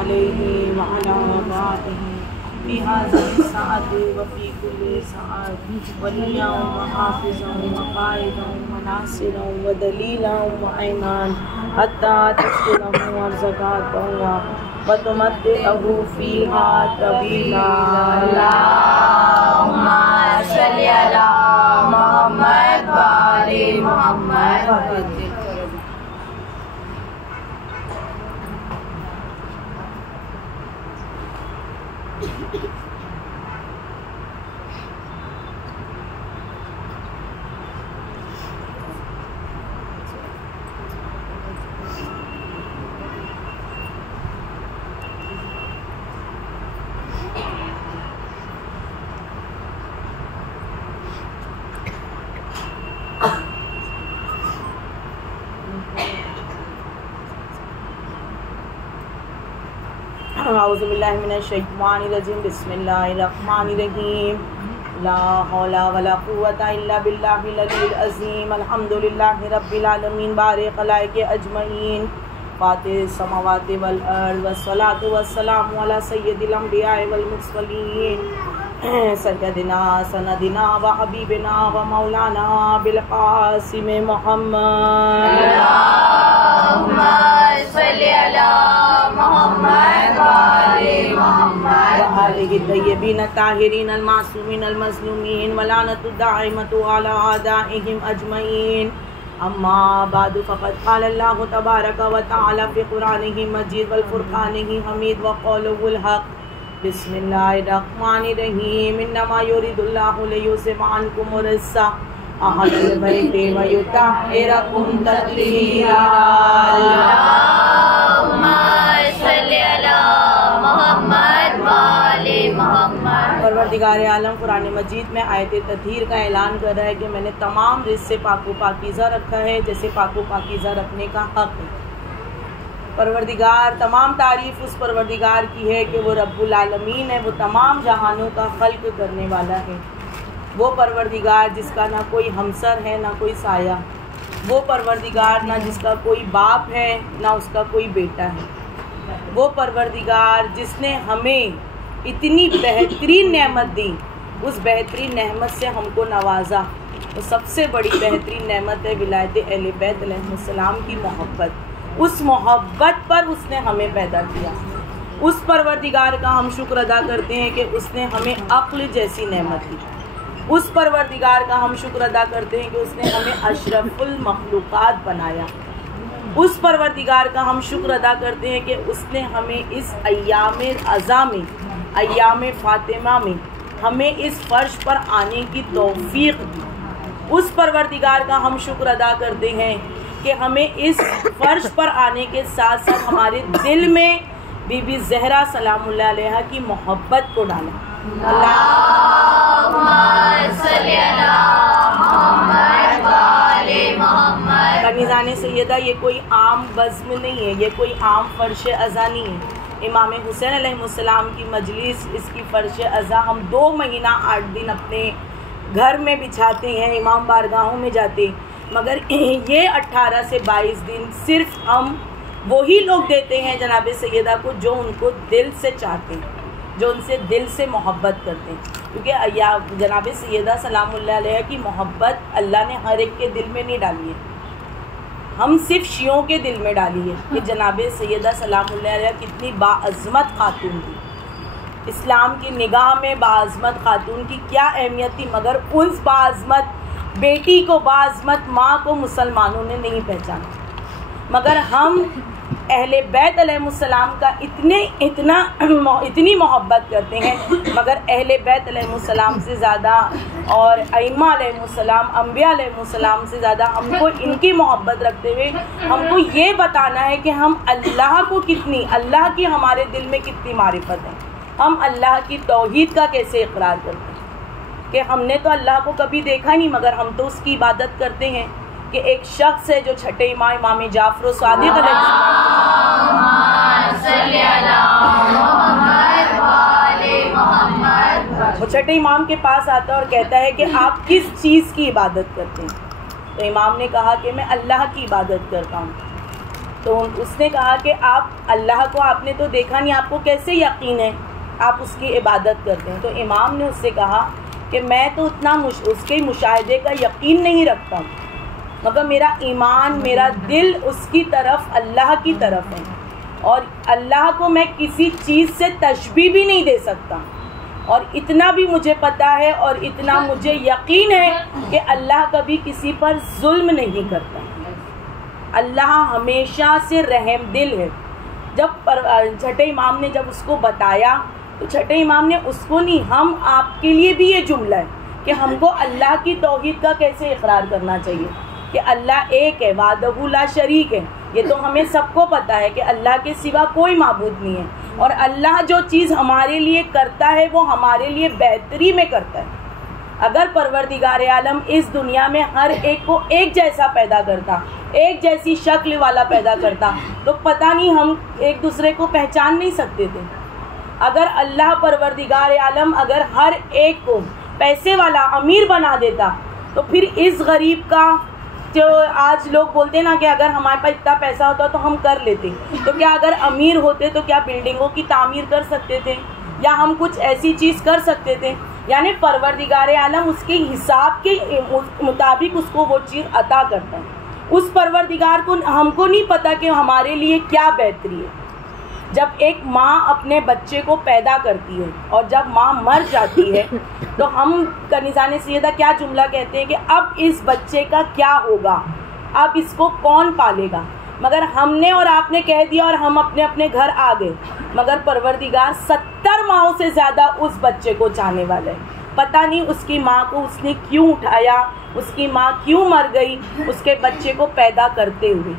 علیہ وعلی آبائہ فی ہذہ الساعۃ وفی کل ساعۃ ولیٰ وحافظا وقائدا وناصرا ودلیلا وعینا حتی تسکنہ ارضکا وتمتعہ فیہا طویلا۔ اللہم صلی علی محمد وآل محمد۔ اعوذ باللہ من الشیطان الرجیم، بسم اللہ الرحمن الرحیم، لا حول ولا قوة الا باللہ العلی العظیم، الحمد للہ رب العالمین بارئ خلائق اجمعین، فاطر السماوات والارض، والصلاة والسلام علی سید الانبیاء والمرسلین، سیدنا سندنا وحبیبنا ومولانا بالقاسم محمد۔ اللہم صلی علی محمد وآل محمد وآلہ الطیبین الطاہرین المعصومین المظلومین ولعنۃ الدائمۃ علی اعدائہم اجمعین، اما بعد فقد قال اللہ تبارک و تعالی فی قرآنہ مجید والفرقانہ حمید وقولہ الحق، بسم اللہ الرحمن الرحیم، انما یرید اللہ لیذہب عنکم الرجس اہل البیت ویطہرکم تطہیرا۔ اللہم صلی علی محمد وآل محمد۔ پروردگار عالم قرآن مجید میں آیت تطہیر کا اعلان کر رہا ہے کہ میں نے تمام رزق سے پاک و پاکیزہ رکھا ہے جیسے پاک و پاکیزہ رکھنے کا حق ہے۔ پروردگار، تمام تعریف اس پروردگار کی ہے کہ وہ رب العالمین ہے، وہ تمام جہانوں کا خلق کرنے والا ہے۔ وہ پروردگار جس کا نہ کوئی ہمسر ہے نہ کوئی سایہ، وہ پروردگار نہ جس کا کوئی باپ ہے نہ اس کا کوئی بیٹا ہے، وہ پروردگار جس نے ہمیں اتنی بہترین نعمت دی، اس بہترین نعمت سے ہم کو نوازا۔ وہ سب سے بڑی بہترین نعمت ہے ولایت اہل بیت علیہ السلام کی محبت۔ اس محبت پر اس نے ہمیں پیدا کیا۔ اس پروردگار کا ہم شکر ادا کرتے ہیں کہ اس نے ہمیں عقل جیسی نعمت دی۔ اس پروردگار کا ہم شکر ادا کرتے ہیں کہ اس نے ہمیں اشرف المخلوقات بنایا۔ اس پروردگار کا ہم شکر ادا کرتے ہیں کہ اس نے ہمیں اس ایام عزا میں، ایام فاطمہ میں ہمیں اس فرش پر آنے کی توفیق دی۔ اس پروردگار کا ہم شکر ادا کرتے ہیں کہ ہمیں اس فرش پر آنے کے ساتھ ساتھ ہمارے دل میں بی بی زہرا سلام اللہ علیہا کی محبت کو ڈالا۔ اللہم صلی علی محمد وآل محمد۔ کنیزان سیدہ، یہ کوئی عام بزم نہیں ہے، یہ کوئی عام فرش عزا نہیں ہے۔ امام حسین علیہ السلام کی مجلس، اس کی فرش عزا ہم 2 مہینہ 8 دن اپنے گھر میں بچھاتے ہیں، امام بارگاہوں میں جاتے ہیں، مگر یہ 18 سے 22 دن صرف ہم وہی لوگ دیتے ہیں جناب سیدہ کو جو ان کو دل سے چاہتے ہیں، جو ان سے دل سے محبت کرتے ہیں، کیونکہ جناب سیدہ سلام اللہ علیہ کی محبت اللہ نے ہر ایک کے دل میں نہیں ڈالی ہے، ہم صرف شیعوں کے دل میں ڈالی ہے کہ جناب سیدہ سلام اللہ علیہ کتنی باعظمت خاتون تھی۔ اسلام کی نگاہ میں باعظمت خاتون کی کیا اہمیت تھی، مگر اس باعظمت بیٹی کو، باعظمت ماں کو مسلمانوں نے نہیں پہچانا، مگر ہم اہل بیت علیہ السلام کا اتنی محبت کرتے ہیں، مگر اہل بیت علیہ السلام سے زیادہ اور ائمہ علیہ السلام، انبیاء علیہ السلام سے زیادہ ہم کو ان کی محبت رکھتے ہوئے ہم کو یہ بتانا ہے کہ ہم اللہ کو کتنی، اللہ کی ہمارے دل میں کتنی معرفت ہے، ہم اللہ کی توحید کا کیسے اقرار کرتے ہیں کہ ہم نے تو اللہ کو کبھی دیکھا نہیں، مگر ہم تو اس کی عبادت کرتے ہیں کہ ایک شخص ہے جو چھٹے امام، امام جعفر صادق علیہ السلام، وہ چھٹے امام کے پاس آتا ہے اور کہتا ہے کہ آپ کس چیز کی عبادت کرتے ہیں؟ تو امام نے کہا کہ میں اللہ کی عبادت کرتا ہوں۔ تو اس نے کہا کہ آپ اللہ کو آپ نے تو دیکھا نہیں، آپ کو کیسے یقین ہے آپ اس کی عبادت کرتے ہیں؟ تو امام نے اس سے کہا کہ میں تو اتنا اس کے مشاہدے کا یقین نہیں رکھتا ہوں، مگر میرا ایمان، میرا دل اس کی طرف، اللہ کی طرف ہے، اور اللہ کو میں کسی چیز سے تشبیہ بھی نہیں دے سکتا، اور اتنا بھی مجھے پتا ہے اور اتنا مجھے یقین ہے کہ اللہ کبھی کسی پر ظلم نہیں کرتا، اللہ ہمیشہ سے رحم دل ہے۔ جب چھٹے امام نے جب اس کو بتایا تو چھٹے امام نے اس کو نہیں، ہم آپ کے لیے بھی یہ جملہ ہے کہ ہم کو اللہ کی توحید کا کیسے اقرار کرنا چاہیے کہ اللہ ایک ہے، وحدہ لا شریک ہے، یہ تو ہمیں سب کو پتہ ہے کہ اللہ کے سوا کوئی معبود نہیں ہے، اور اللہ جو چیز ہمارے لیے کرتا ہے وہ ہمارے لیے بہتری میں کرتا ہے۔ اگر پروردگار عالم اس دنیا میں ہر ایک کو ایک جیسا پیدا کرتا، ایک جیسی شکل والا پیدا کرتا، تو پتہ نہیں ہم ایک دوسرے کو پہچان نہیں سکتے تھے۔ اگر اللہ پروردگار عالم اگر ہر ایک کو پیسے والا امیر بنا دیتا، تو پھر اس غریب کا جو آج لوگ بولتے ہیں نا کہ اگر ہمارے پاس اتنا پیسہ ہوتا تو ہم کر لیتے، تو کیا اگر امیر ہوتے تو کیا بلڈنگوں کی تعمیر کر سکتے تھے، یا ہم کچھ ایسی چیز کر سکتے تھے؟ یعنی پروردگار عالم اس کے حساب کے مطابق اس کو وہ چیز عطا کرتا ہے۔ اس پروردگار کو ہم کو نہیں پتا کہ ہمارے لیے کیا بہتری ہے۔ جب ایک ماں اپنے بچے کو پیدا کرتی ہے اور جب ماں مر جاتی ہے تو ہم کنیزان سیدہ کیا جملہ کہتے ہیں کہ اب اس بچے کا کیا ہوگا، اب اس کو کون پالے گا؟ مگر ہم نے اور آپ نے کہہ دیا اور ہم اپنے اپنے گھر آ گئے، مگر پروردگار 70 ماہوں سے زیادہ اس بچے کو چاہنے والا ہے۔ پتہ نہیں اس کی ماں کو اس نے کیوں اٹھایا، اس کی ماں کیوں مر گئی اس کے بچے کو پیدا کرتے ہوئے،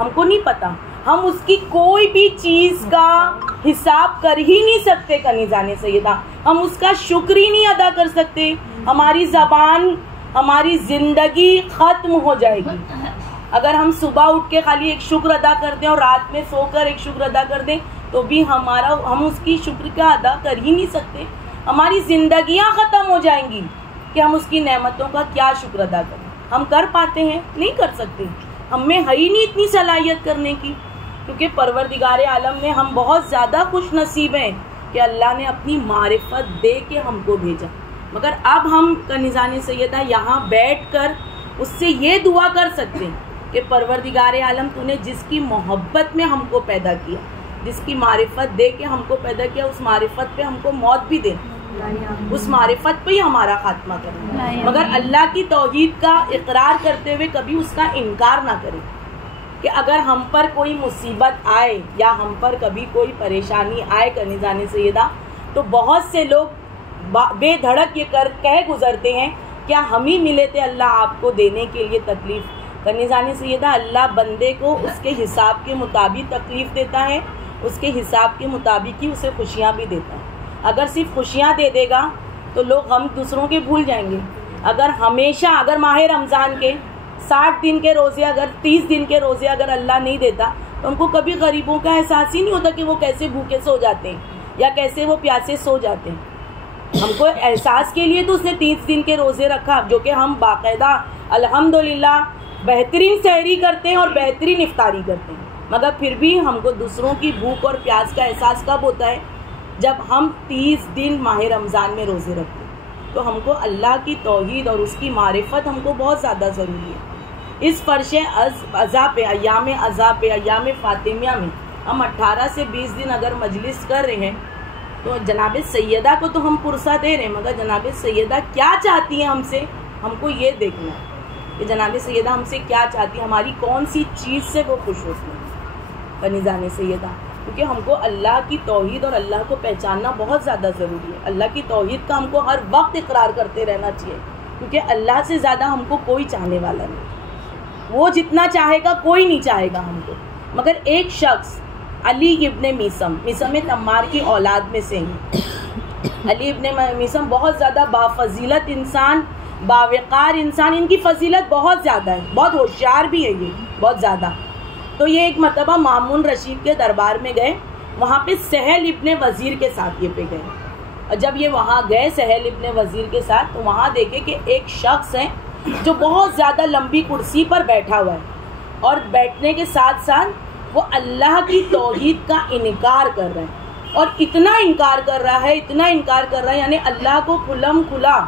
ہم کو نہیں پتا۔ ہم اس کی کوئی بھی چیز کا حساب کر ہی نہیں سکتے کنیزان سیدہ، ہم اس کا شکر ہی نہیں ادا کر سکتے۔ ہماری زبان، ہماری زندگی ختم ہو جائے گی اگر ہم صبح اٹھ کے خالی ایک شکر ادا کر دیں اور رات میں سو کر ایک شکر ادا کر دیں تو بھی ہم اس کی شکر کا ادا کر ہی نہیں سکتے۔ ہماری زندگیاں ختم ہو جائیں گی کہ ہم اس کی نعمتوں کا کیا شکر ادا کریں۔ ہم کر پاتے ہیں؟ نہیں کر سکتے، ہم میں ہے ہی نہیں اتنی صلاحیت کرنے کی، کیونکہ پروردگار عالم نے ہم بہت زیادہ خوش نصیب ہیں کہ اللہ نے اپنی معرفت دے کے ہم کو بھیجا۔ مگر اب ہم کنیزان سیدہ یہاں بیٹھ کر اس سے یہ دعا کر سکتے ہیں کہ پروردگار عالم تو نے جس کی محبت میں ہم کو پیدا کیا، جس کی معرفت دے کے ہم کو پیدا کیا، اس معرفت پہ ہم کو موت بھی دے، اس معرفت پہ ہی ہمارا خاتمہ کرنا، مگر اللہ کی توحید کا اقرار کرتے ہوئے کبھی اس کا انکار نہ کریں کہ اگر ہم پر کوئی مصیبت آئے یا ہم پر کبھی کوئی پریشانی آئے کنیزان سیدہ تو بہت سے لوگ بے دھڑک یہ کہہ گزرتے ہیں کیا ہم ہی ملے تھے اللہ آپ کو دینے کے لیے تکلیف۔ کنیزان سیدہ اللہ بندے کو اس کے حساب کے مطابق تکلیف دیتا ہے، اس کے حساب کے مطابق ہی اسے خوشیاں بھی دیتا ہے۔ اگر صرف خوشیاں دے دے گا تو لوگ غم دوسروں کے بھول جائیں گے۔ اگر ہمیشہ اگر ماہ رمضان کے 60 دن کے روزے، اگر 30 دن کے روزے اگر اللہ نہیں دیتا تو ہم کو کبھی غریبوں کا احساس ہی نہیں ہوتا کہ وہ کیسے بھوکے سو جاتے ہیں یا کیسے وہ پیاسے سو جاتے ہیں۔ ہم کو احساس کے لیے تو اس نے 30 دن کے روزے رکھا، جو کہ ہم باقاعدہ الحمدللہ بہترین سحری کرتے ہیں اور بہترین افطاری کرتے ہیں، مگر پھر بھی ہم کو دوسروں کی بھوک اور پیاس کا احساس کب ہوتا ہے؟ جب ہم 30 دن ماہ رمضان میں روزے رکھتے ہیں۔ تو ہم کو اللہ کی توحید اور اس کی معرفت ہم کو بہت زیادہ ضروری ہے۔ اس فرش عزا پہ، ایام عزا پہ، ایام فاطمیہ میں ہم 18 سے 20 دن اگر مجلس کر رہے ہیں تو جناب سیدہ کو تو ہم پرسہ دے رہے ہیں، مگر جناب سیدہ کیا چاہتی ہیں ہم سے، ہم کو یہ دیکھنا ہے کہ جناب سیدہ ہم سے کیا چاہتی ہے، ہماری کون سی چیز سے وہ خوش ہوتی ہیں کنیزان سیدہ۔ کیونکہ ہم کو اللہ کی توحید اور اللہ کو پہچاننا بہت زیادہ ضروری ہے۔ اللہ کی توحید کا ہم کو ہر وقت اقرار کرتے رہنا چاہیے، کیونکہ اللہ سے زیادہ ہم کو کوئی چاہنے والا نہیں، وہ جتنا چاہے گا کوئی نہیں چاہے گا ہم کو۔ مگر ایک شخص علی ابن میثم تمار کی اولاد میں سے ہیں، علی ابن میثم بہت زیادہ بافضیلت انسان، باوقار انسان، ان کی فضیلت بہت زیادہ ہے، بہت ہوشیار بھی ہے یہ بہت زیادہ۔ تو یہ ایک مرتبہ مامون رشید کے دربار میں گئے، وہاں پہ سہل ابن وزیر کے ساتھ یہ پہ گئے، اور جب یہ وہاں گئے سہل ابن وزیر کے ساتھ تو وہاں دیکھے کہ ایک شخص ہے جو بہت زیادہ لمبی کرسی پر بیٹھا ہوا ہے، اور بیٹھنے کے ساتھ ساتھ وہ اللہ کی توحید کا انکار کر رہا ہے، اور اتنا انکار کر رہا ہے، اتنا انکار کر رہا ہے، یعنی اللہ کو کھلم کھلا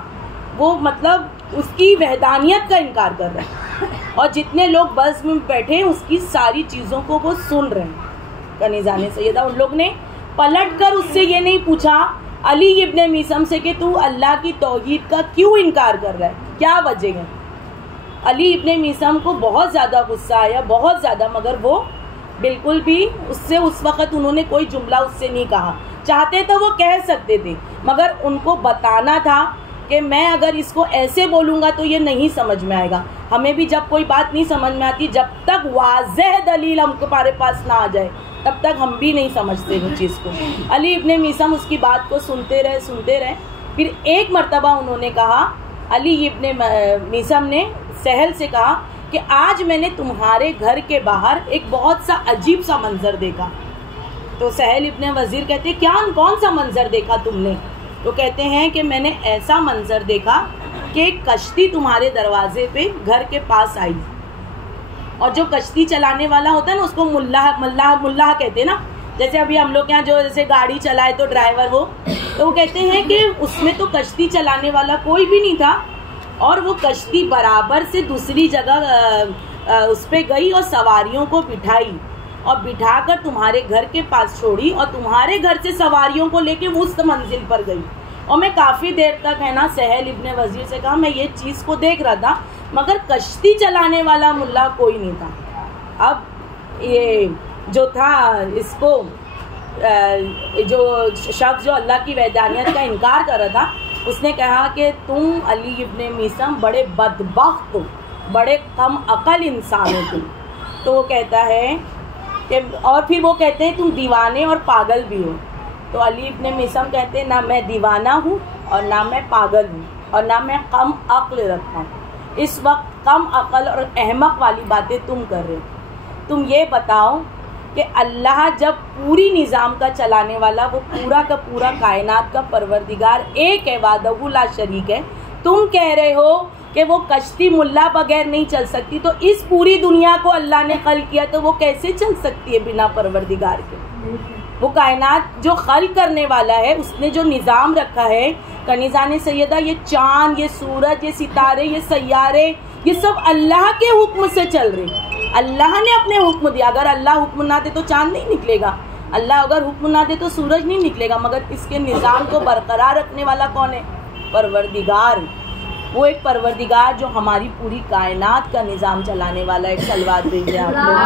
وہ مطلب اس کی وحدانیت کا انکار کر رہا ہے، اور جتنے لوگ بس میں بیٹھے ہیں اس کی ساری چیزوں کو وہ سن رہے ہیں۔ کنیزان سیدہ ان لوگ نے پلٹ کر اس سے یہ نہیں پوچھا علی ابن میثم سے کہ تو اللہ کی توحید کا کیوں انکار کر رہا ہے، کیا وجہ ہے۔ علی ابن میثم کو بہت زیادہ غصہ آیا، بہت زیادہ، مگر وہ بالکل بھی اس سے اس وقت انہوں نے کوئی جملہ اس سے نہیں کہا۔ چاہتے تو وہ کہہ سکتے تھے، مگر ان کو بتانا تھا کہ میں اگر اس کو ایسے بولوں گا تو یہ نہیں سمجھ میں آئے گا۔ ہمیں بھی جب کوئی بات نہیں سمجھ میں آتی، جب تک واضح دلیل ہمارے پاس نہ آ جائے تب تک ہم بھی نہیں سمجھتے اس چیز کو۔ علی ابن میثم اس کی بات کو سنتے رہے۔ پھر ایک مرتبہ انہوں نے کہا، علی ابن میثم نے سہل سے کہا کہ آج میں نے تمہارے گھر کے باہر ایک بہت سا عجیب سا منظر دیکھا۔ تو سہل ابن وزیر کہتے کیا، کون سا منظر دیکھا تم نے؟ تو کہتے ہیں کہ میں نے ایسا منظر دیکھا کہ ایک کشتی تمہارے دروازے پہ گھر کے پاس آئی، اور جو کشتی چلانے والا ہوتا ہے نا اس کو ملاح کہتے ہیں نا، جیسے ابھی ہم لوگ یہاں جو جیسے گاڑی چلائے تو ڈرائیور ہو، تو وہ کہتے ہیں کہ اس میں تو کشتی چلانے والا کوئی بھی نہیں تھا، اور وہ کشتی برابر سے دوسری جگہ اس پہ گئی اور سواریوں کو بٹھائی، اور بٹھا کر تمہارے گھر کے پاس چھوڑی، اور تمہارے گھر سے سواریوں کو لے کے وہ اس منزل پر گئی۔ اور میں کافی دیر تک ہے نا سہل ابن وزیر سے کہا میں یہ چیز کو دیکھ رہا تھا، مگر کشتی چلانے والا ملا کوئی نہیں تھا۔ اب یہ جو تھا اس کو جو شخص جو اللہ کی وحدانیت کا انکار کر رہا تھا، اس نے کہا کہ تم علی ابن میثم بڑے بدبخت ہو، بڑے کم عقل انسان ہو تم۔ تو وہ کہتا ہے کہ اور پھر وہ کہتے ہیں تم دیوانے اور پاگل بھی ہو۔ تو علی ابن میثم کہتے ہیں نہ میں دیوانہ ہوں اور نہ میں پاگل ہوں اور نہ میں کم عقل رکھتا ہوں۔ اس وقت کم عقل اور احمق والی باتیں تم کر رہے ہو۔ تم یہ بتاؤ کہ اللہ جب پوری نظام کا چلانے والا، وہ پورا کا پورا کائنات کا پروردگار ایک ہے، وحدہ لا شریک ہے، تم کہہ رہے ہو کہ وہ کشتی ملا بغیر نہیں چل سکتی، تو اس پوری دنیا کو اللہ نے خلق کیا تو وہ کیسے چل سکتی ہے بنا پروردگار کے؟ وہ کائنات جو خلق کرنے والا ہے، اس نے جو نظام رکھا ہے، کنیزان سیدہ یہ چاند، یہ سورج، یہ ستارے، یہ سیارے، یہ سب اللہ کے حکم سے چل رہے ہیں۔ اللہ نے اپنے حکم دیا، اگر اللہ حکم نہ دے تو چاند نہیں نکلے گا، اللہ اگر حکم نہ دے تو سورج نہیں نکلے گا، مگر اس کے نظام کو برقرار رکھنے والا کون ہے؟ پروردگار۔ وہ ایک پروردگار جو ہماری پوری کائنات کا نظام چلانے والا ہے۔ ایک صلوات بھیجیں آپ لوگ۔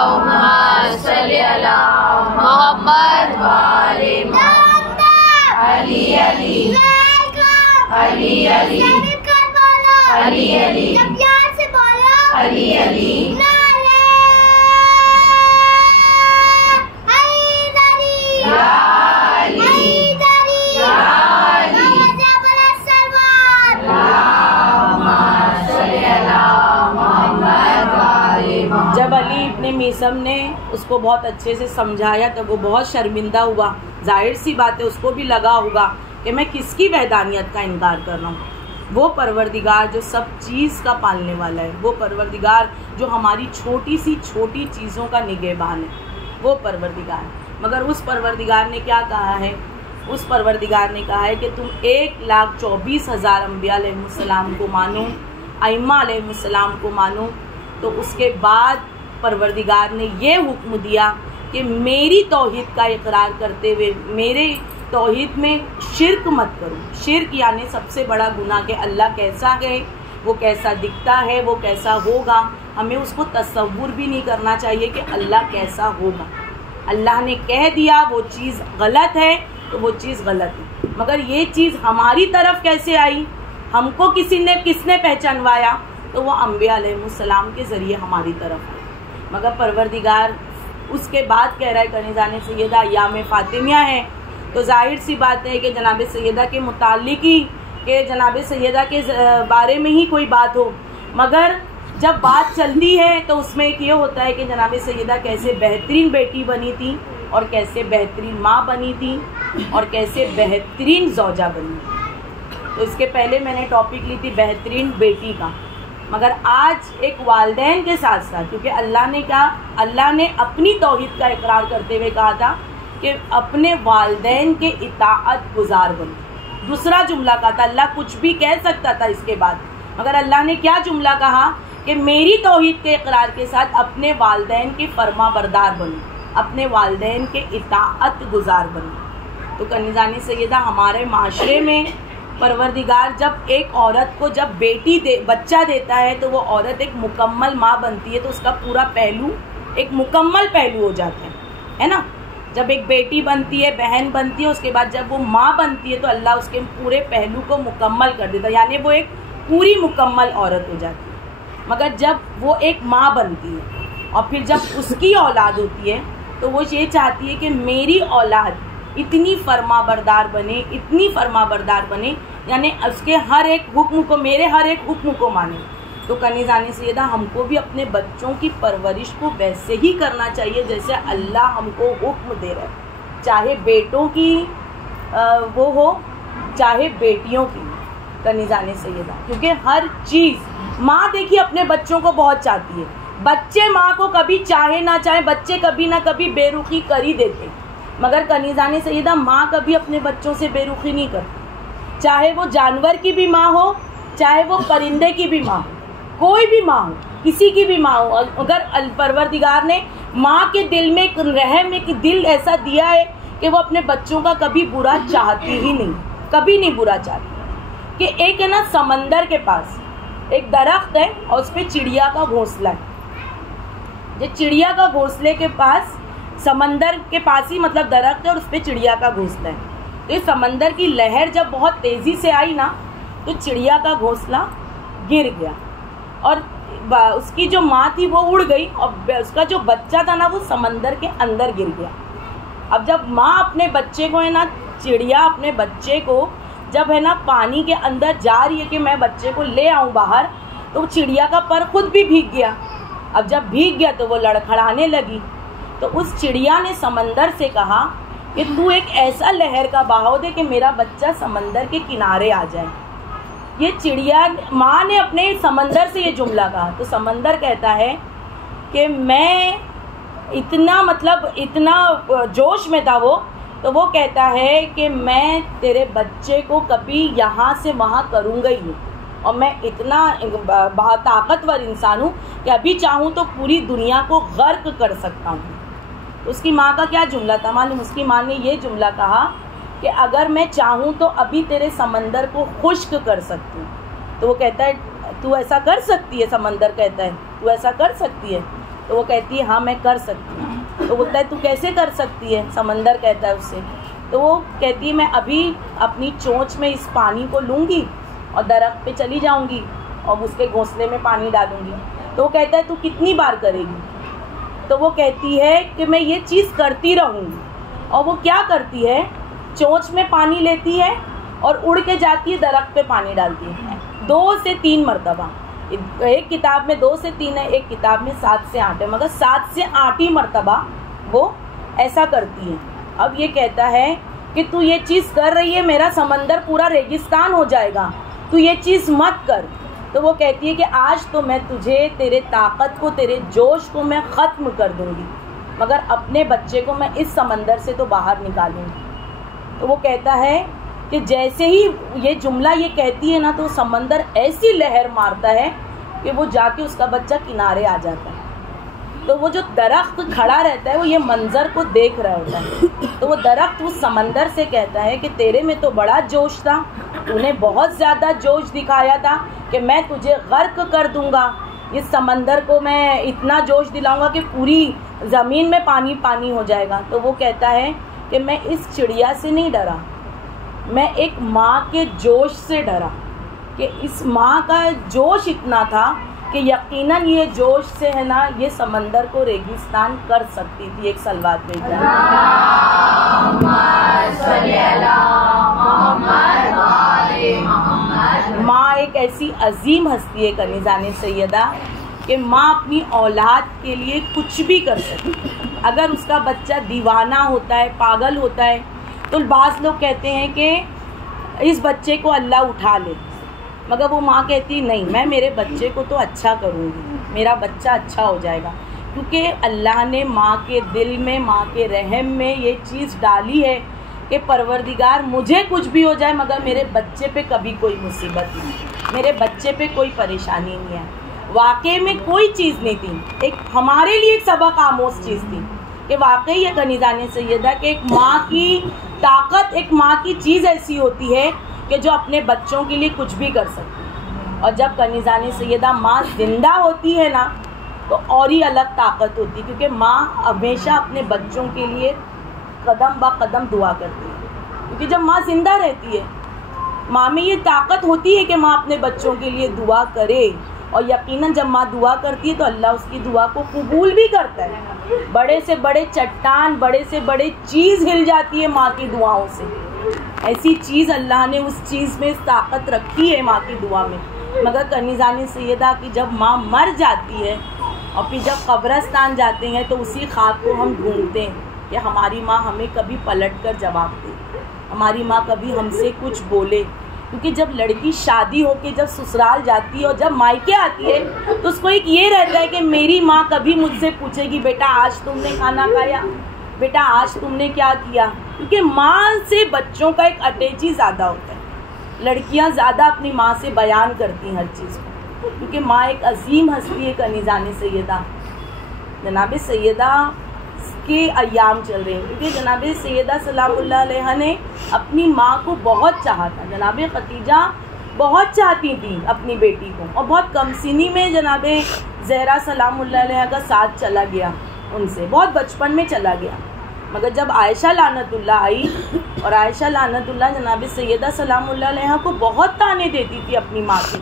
اللہم صلی علی محمد و آل محمد۔ علی علی علی علی علی علی علی علی جب علی ابن میثم نے اس کو بہت اچھے سے سمجھایا تب وہ بہت شرمندہ ہوا۔ ظاہر سی بات ہے اس کو بھی لگا ہوگا کہ میں کس کی وحدانیت کا انکار کر رہا ہوں۔ وہ پروردگار جو سب چیز کا پالنے والا ہے، وہ پروردگار جو ہماری چھوٹی سی چھوٹی چیزوں کا نگہبان ہے، وہ پروردگار۔ مگر اس پروردگار نے کیا کہا ہے؟ اس پروردگار نے کہا ہے کہ تم 1,24,000 انبیاء علیہ السلام کو مانو، ائمہ علیہ السلام کو مانو۔ تو اس کے بعد پروردگار نے یہ حکم دیا کہ میری توحید کا اقرار کرتے ہوئے میرے توحید میں شرک مت کرو۔ شرک یعنی سب سے بڑا گناہ، کہ اللہ کیسا ہے، وہ کیسا دکھتا ہے، وہ کیسا ہوگا، ہمیں اس کو تصور بھی نہیں کرنا چاہیے کہ اللہ کیسا ہوگا۔ اللہ نے کہہ دیا وہ چیز غلط ہے تو وہ چیز غلط ہے، مگر یہ چیز ہماری طرف کیسے آئی، ہم کو کس نے پہچانوایا؟ تو وہ انبیاء علیہ السلام کے ذریعے ہماری طرف آئی۔ مگر پروردگار اس کے بعد کہہ رہا ہے کنیزان سیدہ ایام فاطمیہ ہے، تو ظاہر سی بات ہے کہ جناب سیدہ کے متعلق ہی، کہ جناب سیدہ کے بارے میں ہی کوئی بات ہو، مگر جب بات چلتی ہے تو اس میں ایک یہ ہوتا ہے کہ جناب سیدہ کیسے بہترین بیٹی بنی تھی، اور کیسے بہترین ماں بنی تھی، اور کیسے بہترین زوجہ بنی۔ تو اس کے پہلے میں نے ٹاپک لی تھی بہترین بیٹی کا، مگر آج ایک والدین کے ساتھ ساتھ، کیونکہ اللہ نے اپنی توحید کا اقرار کرتے ہوئے کہا تھا کہ اپنے والدین کے اطاعت گزار بنو. دوسرا جملہ کہا تھا، اللہ کچھ بھی کہہ سکتا تھا اس کے بعد، مگر اللہ نے کیا جملہ کہا کہ میری توحید کے اقرار کے ساتھ اپنے والدین کے فرما بردار بنو، اپنے والدین کے اطاعت گزار بنو. تو کنیزان سیدہ ہمارے معاشرے میں پروردگار جب ایک عورت کو جب بچہ دیتا ہے تو وہ عورت ایک مکمل ماں بنتی ہے، تو اس کا پورا پہلو ایک مکمل پہلو ہو جاتا ہے نا. جب ایک بیٹی بنتی ہے، بہن بنتی ہے، اس کے بعد جب وہ ماں بنتی ہے تو اللہ اس کے پورے پہلو کو مکمل کر دیتا ہے، یعنی وہ ایک پوری مکمل عورت ہو جاتی ہے. مگر جب وہ ایک ماں بنتی ہے اور پھر جب اس کی اولاد ہوتی ہے تو وہ یہ چاہتی ہے کہ میری اولاد اتنی فرما بردار بنے، اتنی فرما بردار بنے، یعنی اس کے ہر ایک حکم کو، میرے ہر ایک حکم کو مانے. تو کنیزان سیدہ ہم کو بھی اپنے بچوں کی پرورش کو ویسے ہی کرنا چاہیے جیسے اللہ ہم کو حکم دے رہا ہے، چاہے بیٹوں کی وہ ہو چاہے بیٹیوں کی. کنیزان سیدہ کیونکہ ہر چیز ماں دیکھیے اپنے بچوں کو بہت چاہتی ہے، بچے ماں کو کبھی چاہے نہ چاہے بچے کبھی نہ کبھی بے رخی کر ہی دیتے، مگر کنیزان سیدہ ماں کبھی اپنے بچوں سے بے رخی نہیں کرتی، چاہے وہ جانور کی بھی ماں ہو، چاہے وہ پرندے کی بھی ماں ہو، کوئی بھی ماں ہو، کسی کی بھی ماں ہو. اگر پروردگار نے ماں کے دل میں ایک رحم، ایک دل ایسا دیا ہے کہ وہ اپنے بچوں کا کبھی برا چاہتی ہی نہیں، کبھی نہیں برا چاہتی. کہ ایک ہے نا سمندر کے پاس ایک درخت ہے اور اس پہ چڑیا کا گھونسلہ ہے. یہ چڑیا کا گھونسلے کے پاس، سمندر کے پاس ہی مطلب درخت ہے اور اس پہ چڑیا کا گھونسلہ ہے. تو یہ سمندر کی لہر جب بہت تیزی سے آئی نا تو چڑیا کا گھونسلہ گر گیا اور اس کی جو ماں تھی وہ اڑ گئی اور اس کا جو بچہ تھا نا وہ سمندر کے اندر گر گیا. اب جب ماں اپنے بچے کو ہے نا، چڑیا اپنے بچے کو جب ہے نا پانی کے اندر جا رہی ہے کہ میں بچے کو لے آؤں باہر، تو چڑیا کا پر خود بھی بھیگ گیا. اب جب بھیگ گیا تو وہ لڑکھڑانے لگی. تو اس چڑیا نے سمندر سے کہا کہ تو ایک ایسا لہر کا بہاؤ دے کہ میرا بچہ سمندر کے کنارے آ جائے. یہ چڑیا ماں نے اپنے سمندر سے یہ جملہ کہا. تو سمندر کہتا ہے کہ میں اتنا جوش میں تھا وہ، تو وہ کہتا ہے کہ میں تیرے بچے کو کبھی یہاں سے وہاں کروں گا ہی نہیں، اور میں اتنا بہت طاقتور انسان ہوں کہ ابھی چاہوں تو پوری دنیا کو غرق کر سکتا ہوں. اس کی ماں کا کیا جملہ تھا معلوم؟ اس کی ماں نے یہ جملہ کہا کہ اگر میں چاہوں تو ابھی تیرے سمندر کو خشک کر سکتی ہوں. تو وہ کہتا ہے تو ایسا کر سکتی ہے؟ سمندر کہتا ہے تو ایسا کر سکتی ہے؟ تو وہ کہتی ہے ہاں میں کر سکتی ہوں. تو بولتا ہے تو کیسے کر سکتی ہے؟ سمندر کہتا ہے اس سے. تو وہ کہتی ہے میں ابھی اپنی چونچ میں اس پانی کو لوں گی اور درخت پہ چلی جاؤں گی اور اس کے گھونسلے میں پانی ڈالوں گی. تو وہ کہتا ہے تو کتنی بار کرے گی؟ تو وہ کہتی ہے کہ میں یہ چیز کرتی رہوں گی. اور وہ کیا کرتی ہے؟ چونچ میں پانی لیتی ہے اور اڑ کے جاتی ہے درخت پہ پانی ڈالتی ہے 2 سے 3 مرتبہ. ایک کتاب میں 2 سے 3 ہے، ایک کتاب میں 7 سے 8 ہے، مگر 7 سے 8 ہی مرتبہ وہ ایسا کرتی ہے. اب یہ کہتا ہے کہ تو یہ چیز کر رہی ہے، میرا سمندر پورا ریگستان ہو جائے گا، تو یہ چیز مت کر. تو وہ کہتی ہے کہ آج تو میں تجھے، تیرے طاقت کو، تیرے جوش کو میں ختم کر دوں گی، مگر اپنے بچے کو میں اس سمندر سے تو باہر نکالوں گی. تو وہ کہتا ہے کہ جیسے ہی یہ جملہ یہ کہتی ہے نا تو سمندر ایسی لہر مارتا ہے کہ وہ جا کے اس کا بچہ کنارے آ جاتا ہے. تو وہ جو درخت کھڑا رہتا ہے وہ یہ منظر کو دیکھ رہا ہوتا ہے. تو وہ درخت اس سمندر سے کہتا ہے کہ تیرے میں تو بڑا جوش تھا، تو نے بہت زیادہ جوش دکھایا تھا کہ میں تجھے غرق کر دوں گا، اس سمندر کو میں اتنا جوش دلاؤں گا کہ پوری زمین میں پانی پانی ہو جائے گا. تو وہ کہتا ہے کہ میں اس چڑیا سے نہیں ڈرا، میں ایک ماں کے جوش سے ڈرا، کہ اس ماں کا جوش اتنا تھا کہ یقیناً یہ جوش سے ہے نا یہ سمندر کو ریگستان کر سکتی تھی. ایک صلوات بھیجا. ماں ایک ایسی عظیم ہستی ہے کنیزان سیدہ کہ ماں اپنی اولاد کے لیے کچھ بھی کر سکتی. اگر اس کا بچہ دیوانہ ہوتا ہے، پاگل ہوتا ہے، تو بعض لوگ کہتے ہیں کہ اس بچے کو اللہ اٹھا لے، مگر وہ ماں کہتی نہیں، میں میرے بچے کو تو اچھا کروں گی، میرا بچہ اچھا ہو جائے گا، کیونکہ اللہ نے ماں کے دل میں، ماں کے رحم میں یہ چیز ڈالی ہے کہ پروردگار مجھے کچھ بھی ہو جائے مگر میرے بچے پہ کبھی کوئی مصیبت نہیں، میرے بچے پہ کوئی پریشانی نہیں ہے۔ واقعی میں کوئی چیز نہیں تھی، ایک ہمارے لیے ایک سبق آموز چیز تھی کہ واقعی یہ کنیزان سیدہ کہ ایک ماں کی طاقت، ایک ماں کی چیز ایسی ہوتی ہے کہ جو اپنے بچوں کے لیے کچھ بھی کر سکتی ہے۔ اور جب کنیزان سیدہ ماں زندہ ہوتی ہے نا تو اور ہی الگ طاقت ہوتی ہے، کیونکہ ماں ہمیشہ اپنے بچوں کے لیے قدم با قدم دعا کرتی ہے، کیونکہ جب ماں زندہ رہتی ہے ماں میں یہ طاقت ہوتی ہے کہ ماں اپنے بچوں کے لیے دعا کرے، اور یقیناً جب ماں دعا کرتی ہے تو اللہ اس کی دعا کو قبول بھی کرتا ہے۔ بڑے سے بڑے چٹان، بڑے سے بڑے چیز ہل جاتی ہے ماں کی دعاؤں سے، ایسی چیز اللہ نے اس چیز میں طاقت رکھی ہے ماں کی دعا میں۔ مگر کنیزان سیدہ کی جب ماں مر جاتی ہے اور پھر جب قبرستان جاتے ہیں تو اسی خاک کو ہم ڈھونڈتے ہیں کہ ہماری ماں ہمیں کبھی پلٹ کر جواب دے، ہماری ماں کبھی ہم سے کچھ بولے، کیونکہ جب لڑکی شادی ہو کے جب سسرال جاتی ہے اور جب مائکے آتی ہے تو اس کو ایک یہ رہتا ہے کہ میری ماں کبھی مجھ سے پوچھے گی بیٹا آج تم نے کھانا کھایا، بیٹا آج تم نے کیا کیا، کیونکہ ماں سے بچوں کا ایک اٹیچی زیادہ ہوتا ہے۔ لڑکیاں زیادہ اپنی ماں سے بیان کرتی ہیں ہر چیز کو، کیونکہ ماں ایک عظیم ہستی ہے کنیزان سیدہ۔ جناب سیدہ کے ایام چل رہے ہیں، کیونکہ جناب سیدہ سلام اللہ علیہ نے اپنی ماں کو بہت چاہا تھا۔ جناب خدیجہ بہت چاہتی تھی اپنی بیٹی کو، اور بہت کم سنی میں جناب زہرا سلام اللہ علیہ کا ساتھ چلا گیا، ان سے بہت بچپن میں چلا گیا۔ مگر جب عائشہ لعنت اللہ آئی، اور عائشہ لعنت اللہ جناب سیدہ سلام اللہ علیہ کو بہت طعنے دیتی تھی اپنی ماں کے،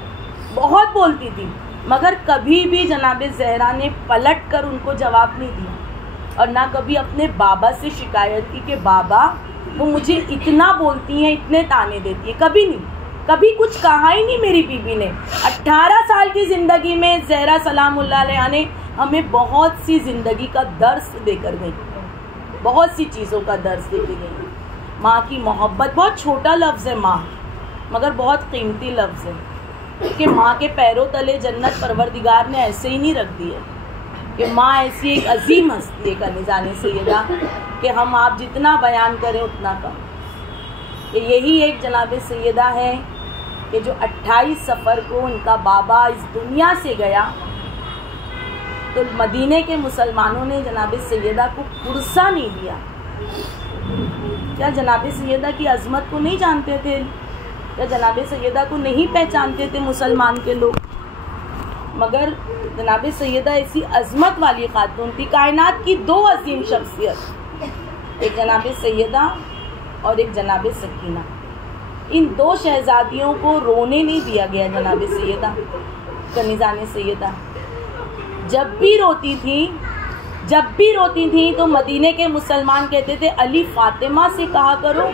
بہت بولتی تھی، مگر کبھی بھی جناب زہرا نے پلٹ کر ان کو جواب نہیں دیا، اور نہ کبھی اپنے بابا سے شکایت کی کہ بابا وہ مجھے اتنا بولتی ہیں، اتنے طعنے دیتی ہیں، کبھی نہیں، کبھی کچھ کہا ہی نہیں میری بیوی نے۔ 18 سال کی زندگی میں زہرا سلام اللہ علیہ نے ہمیں بہت سی زندگی کا درس دے کر گئی، بہت سی چیزوں کا درس دے کے گئی۔ ماں کی محبت بہت چھوٹا لفظ ہے ماں، مگر بہت قیمتی لفظ ہے، کہ ماں کے پیروں تلے جنت پروردگار نے ایسے ہی نہیں رکھ دی ہے، کہ ماں ایسی ایک عظیم ہستی ہے کنیزان سیدہ کہ ہم آپ جتنا بیان کریں اتنا کم۔ کہ یہی ایک جناب سیدہ ہے کہ جو 28 صفر کو ان کا بابا اس دنیا سے گیا تو مدینے کے مسلمانوں نے جناب سیدہ کو پرسہ نہیں دیا۔ کیا جناب سیدہ کی عظمت کو نہیں جانتے تھے؟ کیا جناب سیدہ کو نہیں پہچانتے تھے مسلمان کے لوگ؟ مگر جناب سیدہ ایسی عظمت والی خاتون تھی، کائنات کی 2 عظیم شخصیت، ایک جناب سیدہ اور ایک جناب سکینہ۔ ان 2 شہزادیوں کو رونے نہیں دیا گیا جناب سیدہ کنیزان سیدہ۔ جب بھی روتی تھیں تو مدینے کے مسلمان کہتے تھے علی فاطمہ سے کہا کرو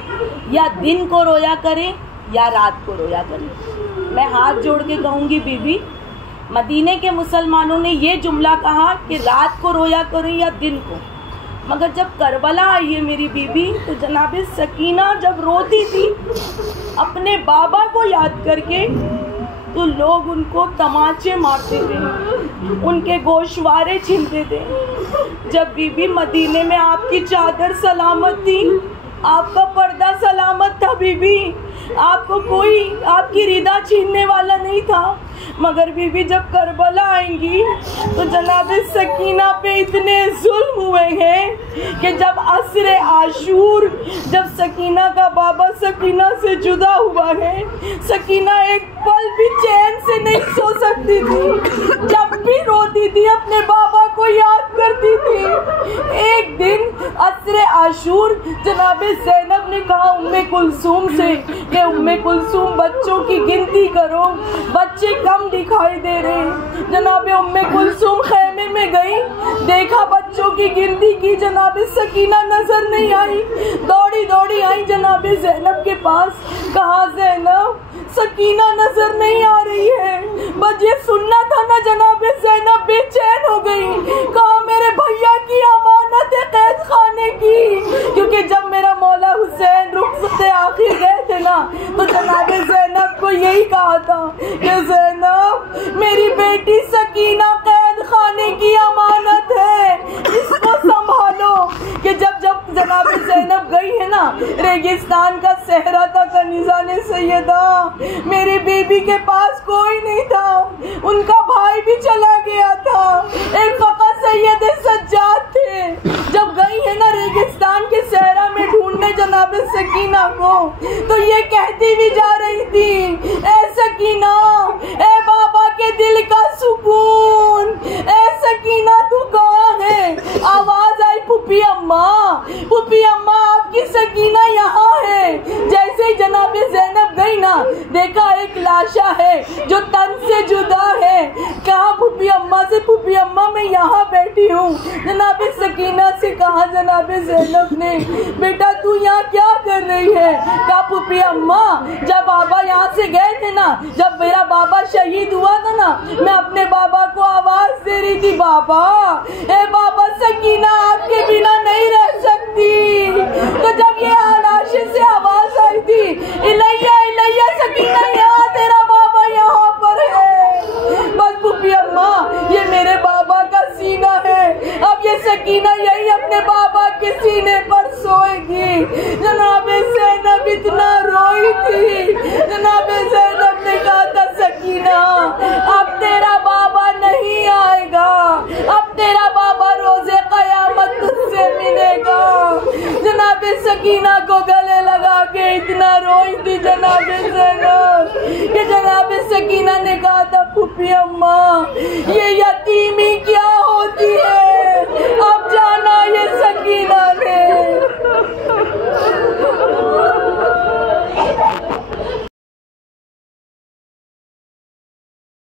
یا دن کو رویا کرے یا رات کو رویا کرے۔ میں ہاتھ جوڑ کے کہوں گی بی بی، مدینے کے مسلمانوں نے یہ جملہ کہا کہ رات کو رویا کریں یا دن کو، مگر جب کربلا آئی ہے میری بیوی تو جناب سکینہ جب روتی تھی اپنے بابا کو یاد کر کے تو لوگ ان کو تماچے مارتے تھے، ان کے گوشوارے چھینتے تھے۔ جب بی بی مدینے میں آپ کی چادر سلامت تھی، آپ کا پردہ سلامت تھا بی بی، آپ کو کوئی آپ کی ردا چھیننے والا نہیں تھا، مگر بی بی جب کربلا آئیں گی تو جناب سکینہ پہ اتنے ظلم ہوئے ہیں کہ جب عصر عاشور جب سکینہ کا بابا سکینہ سے جدا ہوا ہے، سکینہ ایک پل بھی چین سے نہیں سو سکتی تھی، جب بھی روتی تھی اپنے بابا کو یاد کرتی تھی۔ ایک دن عصر عاشور جناب زینب نے کہا ام کلثوم سے کہ ام کلثوم بچوں کی گنتی کرو، بچے کم دکھائی دے رہے۔ جناب ام کلثوم خیمے میں گئی، دیکھا بچوں کی گنتی کی، جناب سکینہ نظر نہیں آئی، دوڑی دوڑی آئی جناب زینب کے پاس، کہا زینب سکینہ نظر نہیں آ رہی ہے۔ بس یہ سننا تھا نا جناب زینب بے چین ہو گئی، کہا میرے بھیا کی امانت ہے قید خانے کی، کیونکہ جب میرا مولا حسین رخصت آخر گئے تھے نا تو جناب زینب کو یہی کہا تھا کہ زینب میری بیٹی سکینہ قید خانے کی امانت ہے، اس کو سنبھالو. کہ جب جناب زینب گئی ہے نا ریگستان کا صحرا تھا، کنیزان سیدہ میری بیوی کے پاس کوئی نہیں تھا، ان کا بھائی بھی چلا گیا تھا، ایک فقط سید سجاد تھے. جب گئی ہے نا ریگستان کے صحرا میں ڈھونڈنے جناب سکینہ کو، تو یہ کہتی بھی جا رہی تھی اے سکینہ، اے بابا کے دل کا سکون، اے سکینہ تو کہاں ہے؟ آواز آئی پھوپھی اماں، پھوپھی اماں آپ کی سکینہ یہاں ہے. جیسے ہی جناب زینب گئی نا، دیکھا ایک لاشا ہے جو تن سے جدا ہے. کہا پھوپھی اماں سے پھوپھی اماں میں یہاں بیٹھی ہوں. جناب سکینہ سے کہا جناب زینب نے بیٹا تو یہاں کیا کر رہی ہے؟ کہا پھوپھی اماں جب بابا یہاں سے گئے تھے نا، جب میرا بابا شہید ہوا تھا نا، میں اپنے بابا کو آواز دے رہی تھی بابا، اے بابا سکینہ آپ کے بنا نہیں رہ سکتی. تو جب یہ لاشے سے آواز آئی تھی الیہ الیہ سکینہ یہاں تیرا بابا یہاں پر ہے. بس پھوپھی اماں یہ میرے بابا کا سینہ ہے، اب یہ سکینہ یہی اپنے بابا کے سینے پر سوئے گی. جناب زینب اتنا روئی تھی. جناب زینب نے کہا تھا سکینہ اب تیرا بابا نہیں آئے گا، اب تیرا بابا روز قیامت تجھ سے ملے گا. جناب سکینہ کو گلے لگا کے اتنا روئی تھی جناب زینب کہ جناب سکینہ نے کہا تھا پھوپھی اماں یہ